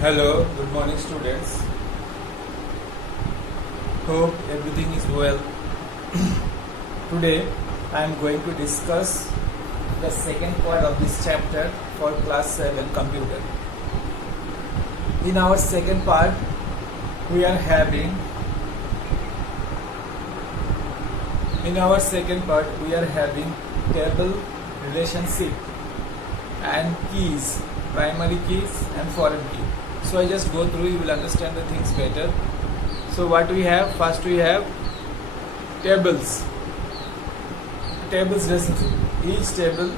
Hello, good morning students. Hope everything is well. Today I am going to discuss the second part of this chapter for class 7 computer. In our second part we are having table relationship and keys, primary keys and foreign key. So I just go through, you will understand the things better. So what we have, first we have tables relationship. Each table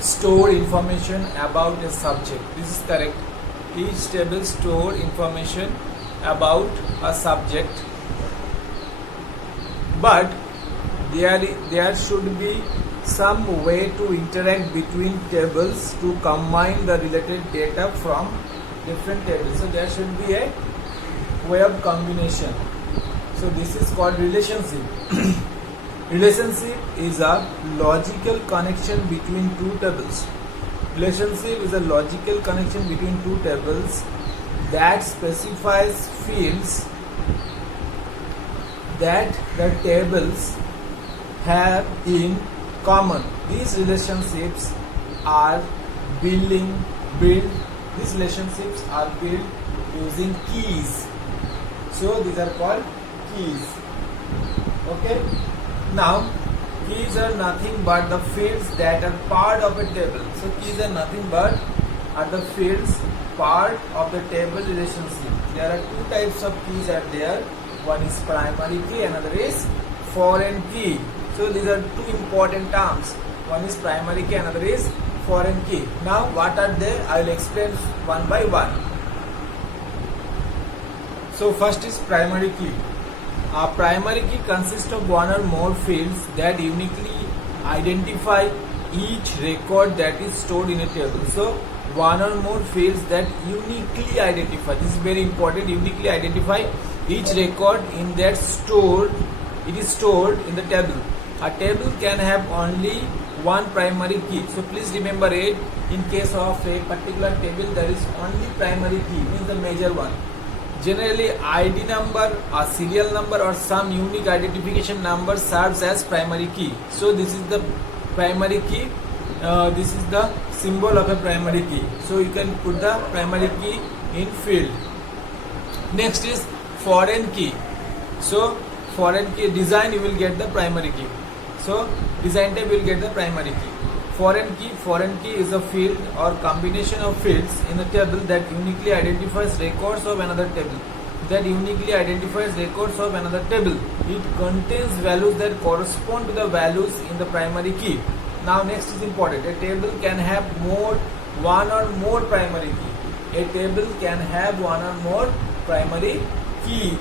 store information about a subject. This is correct. Each table store information about a subject, but there should be some way to interact between tables to combine the related data from different tables. So there should be a way of combination. So this is called relationship. Relationship is a logical connection between two tables. Relationship is a logical connection between two tables that specifies fields that the tables have in common. These relationships are built using keys. So these are called keys. Okay. Now keys are nothing but the fields that are part of a table. So keys are nothing but the fields part of the table relationship. There are two types of keys are there. One is primary key, another is foreign key. So these are two important terms. One is primary key, another is foreign key. Now what are they? I will explain one by one. So first is primary key. A primary key consists of one or more fields that uniquely identify each record that is stored in a table. So one or more fields that uniquely identify. This is very important. Uniquely identify each record in that stored. It is stored in the table. A table can have only one primary key. So please remember it. In case of a particular table, there is only primary key, means the major one. Generally, ID number, a serial number, or some unique identification number serves as primary key. So this is the primary key. This is the symbol of a primary key. So you can put the primary key in field. Next is foreign key. So foreign key design, you will get the primary key. So design type will get the primary key. Foreign key is a field or combination of fields in a table that uniquely identifies records of another table. It contains values that correspond to the values in the primary key. Now next is important. A table can have one or more primary key. A table can have one or more primary key.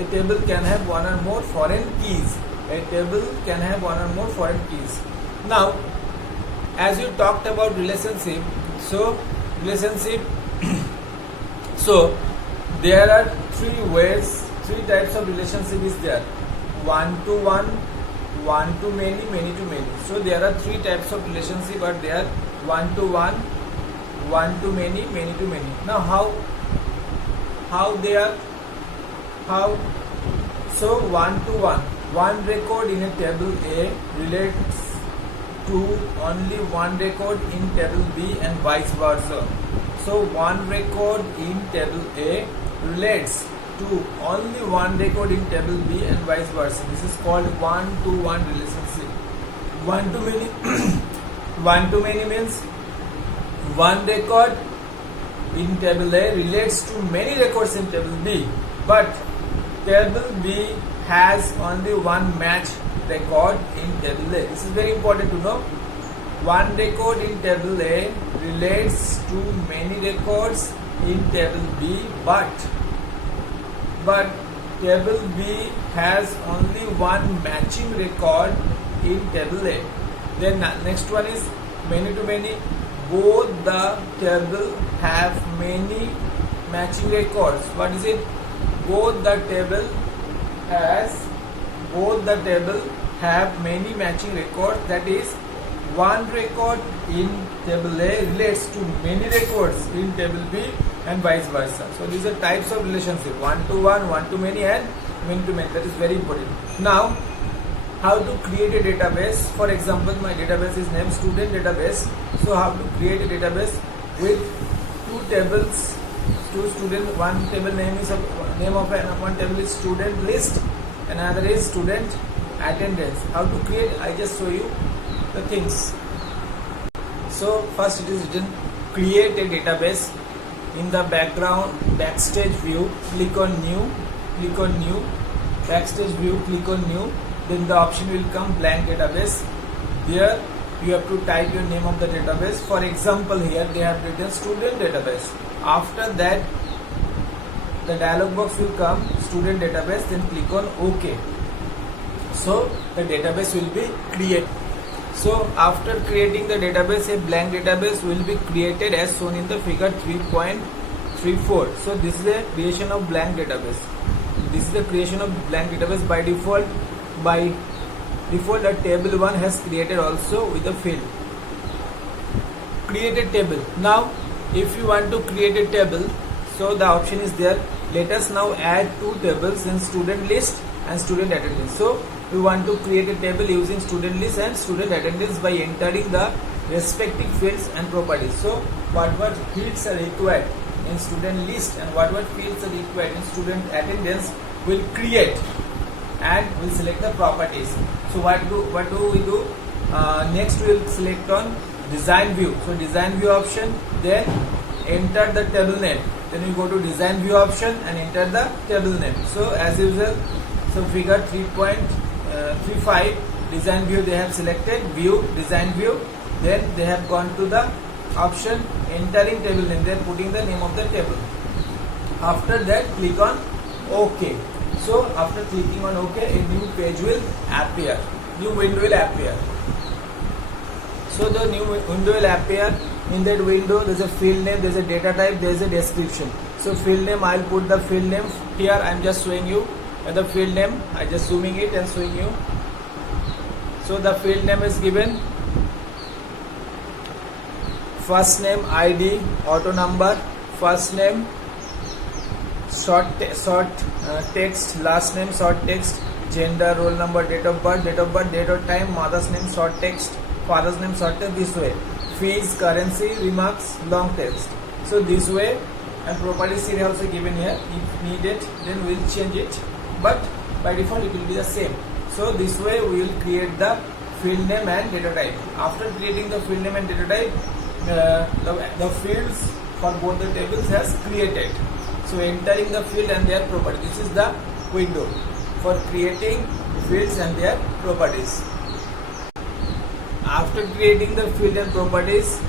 A table can have one or more foreign keys. Now, as you talked about relationship, so there are three types of relationship is there. One to one, one to many, many to many. So there are three types of relationship are there. One to one, one to many, many to many. Now how they are? How? So one to one. One record in a table A relates to only one record in table B and vice versa. So one record in table A relates to only one record in table B and vice versa. This is called one-to-one relationship. One to many one to many means one record in table A relates to many records in table B, but table B has only one match record in table A. This is very important to know. One record in table A relates to many records in table B, but table B has only one matching record in table A. Then next one is many to many. Both the table have many matching records. What is it? Both the table have many matching records. That is, one record in table A relates to many records in table B and vice versa. So these are types of relationship, one to one, one to many, and many to many. That is very important. Now, how to create a database? For example, my database is named student database. So how to create a database with two tables, two student. One table name is one table is student list, another is student attendance. How to create? I just show you the things. So first it is written create a database. In the backstage view, click on new, backstage view, click on new, then the option will come blank database. Here you have to type your name of the database. For example, here they have written student database. After that, the dialog box will come student database, then click on OK. So the database will be created. So after creating the database, a blank database will be created as shown in the figure 3.34. So this is the creation of blank database. This is the creation of blank database by default. By default, the table 1 has created also with a field. Create a table. Now if you want to create a table, so the option is there. Let us now add two tables in student list and student attendance. So we want to create a table using student list and student attendance by entering the respective fields and properties. So what fields are required in student list and what fields are required in student attendance will create, and we'll select the properties. So what do we do? Next we will select on design view. So design view option, then enter the table name. Then we go to design view option and enter the table name. So as usual, so figure 3.35 design view they have selected, view, design view, then they have gone to the option entering table name, they are putting the name of the table. After that click on OK. So after clicking on OK, a new page will appear, new window will appear. So the new window will appear. In that window there is a field name, there is a data type, there is a description. So field name, I will put the field name here. I am just showing you the field name. I just zooming it and showing you. So the field name is given first name, ID, auto number, first name, short text, last name, short text, gender, roll number, date of birth, date of time, mother's name, short text, father's name, short text. This way. Fees, currency, remarks, long text. So this way, and properties here also given here. If needed, then we will change it, but by default it will be the same. So this way we will create the field name and data type. After creating the field name and data type, the fields for both the tables has created. So entering the field and their properties. This is the window for creating fields and their properties. After creating the field and properties,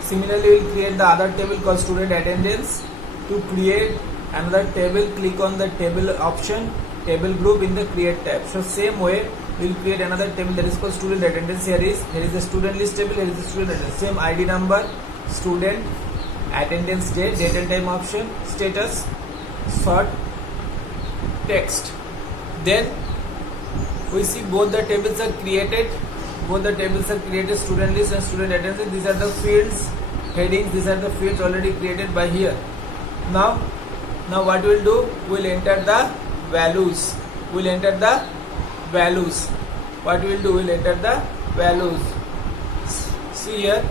similarly we will create the other table called student attendance. To create another table, click on the table option, table group in the create tab. So same way we will create another table that is called student attendance. Here is the student list table, here is the student attendance. Same ID number, student, attendance date, date and time option, status, short text. Then we see both the tables are created. Both the tables are created, student list and student attendance. These are the fields, headings, these are the fields already created by here. Now what we will do, we will enter the values. We will enter the values. What we will do, we will enter the values. See here,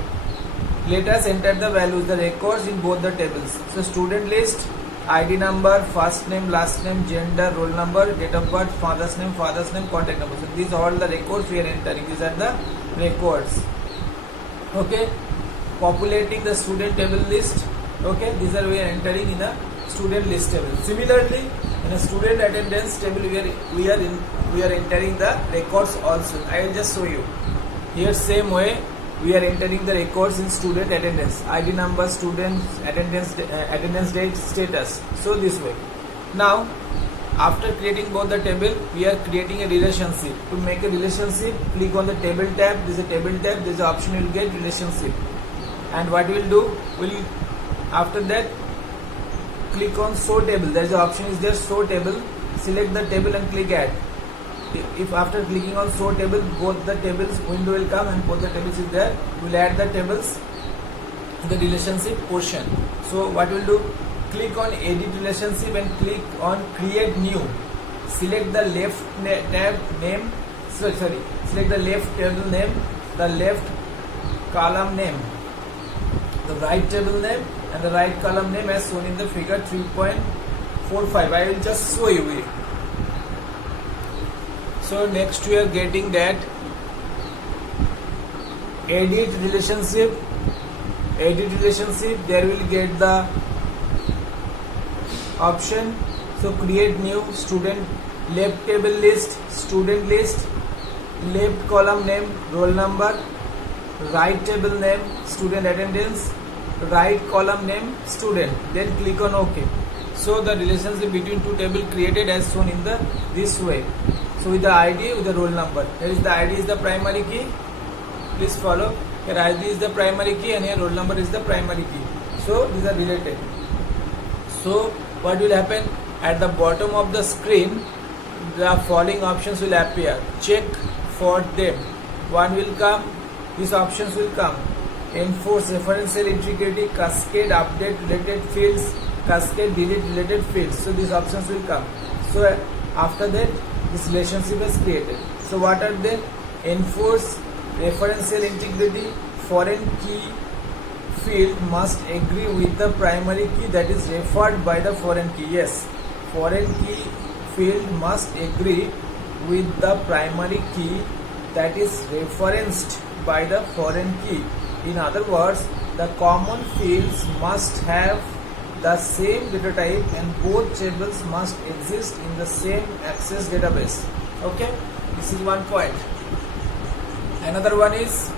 let us enter the values, the records in both the tables. So student list, ID number, first name, last name, gender, roll number, date of birth, father's name, contact number. So these are all the records we are entering. These are the records. Okay, populating the student table list. Okay, these are we are entering in a student list table. Similarly, in a student attendance table, we are entering the records also. I will just show you. Here same way we are entering the records in student attendance, ID number, student attendance date, status. So this way. Now after creating both the table, we are creating a relationship. To make a relationship, click on the table tab. This is a table tab. There is an option you will get relationship. And what we will do, will after that click on show table. There is an option is there, show table. Select the table and click add. if after clicking on show table, both the tables window will come and both the tables is there. We'll add the tables to the relationship portion. So what we'll do, click on edit relationship and click on create new. Select the left tab name, select the left table name, the left column name, the right table name and the right column name as shown in the figure 3.45. I will just show you it. So next we are getting that edit relationship, there will get the option. So create new student, left table list, student list, left column name, roll number, right table name, student attendance, right column name, student, then click on OK. So the relationship between two tables created as shown in the this way. So with the ID, with the roll number, here is the ID is the primary key, please follow. Here ID is the primary key and here roll number is the primary key. So these are related. So what will happen, at the bottom of the screen the following options will appear. Check for them. One will come, these options will come. Enforce referential integrity, cascade update related fields, cascade delete related fields. So these options will come. So after that this relationship is created. So what are they? Enforce referential integrity, foreign key field must agree with the primary key that is referred by the foreign key. Yes, foreign key field must agree with the primary key that is referenced by the foreign key. In other words, the common fields must have the same data type and both tables must exist in the same Access database. Okay, this is one point. Another one is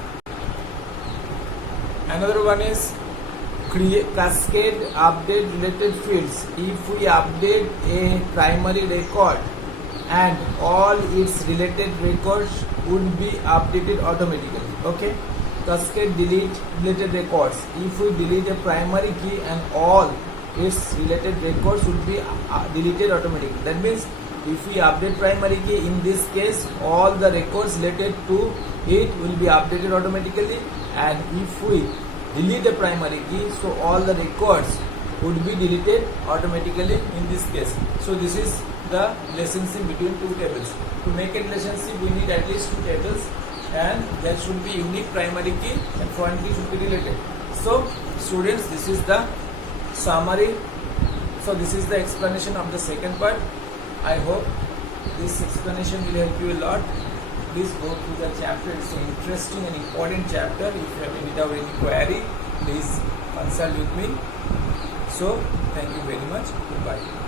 create cascade update related fields. If we update a primary record and all its related records would be updated automatically. Okay, cascade delete related records. If we delete a primary key and all its related records will be deleted automatically. That means if we update primary key, in this case all the records related to it will be updated automatically, and if we delete the primary key, so all the records would be deleted automatically in this case. So this is the relationship between two tables. To make a relationship we need at least two tables and there should be unique primary key and foreign key should be related. So students, this is the summary. So this is the explanation of the second part. I hope this explanation will help you a lot. Please go through the chapter. It's an interesting and important chapter. If you have any doubt or any query, please consult with me. So thank you very much. Goodbye.